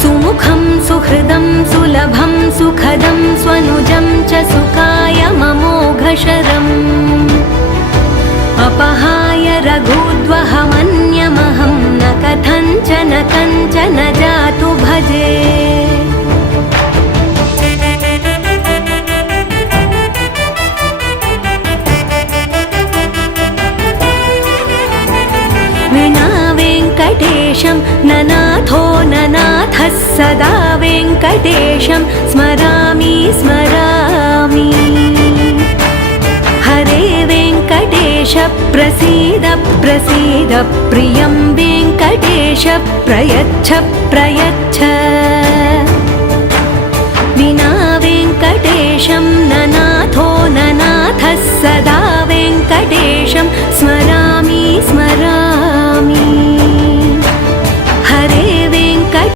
सुमुखं सुहृदं सुलभं सुखदं स्वनुजं च सुखाय ममोघशरम् अपहाय रघुद्वहमन्यमहं न कथञ्चन कञ्चन जातु भजे विना वेङ्कटेशं ननाथो ननाथः सदा वेङ्कटेशं स्मरामि स्मरामि हरे वेङ्कटेश प्रसीद प्रसीद प्रियं वेङ्कटेश प्रयच्छ प्रयच्छ विना वेङ्कटेशं ननाथो ननाथः सदा वेङ्कटेशं स्मरामि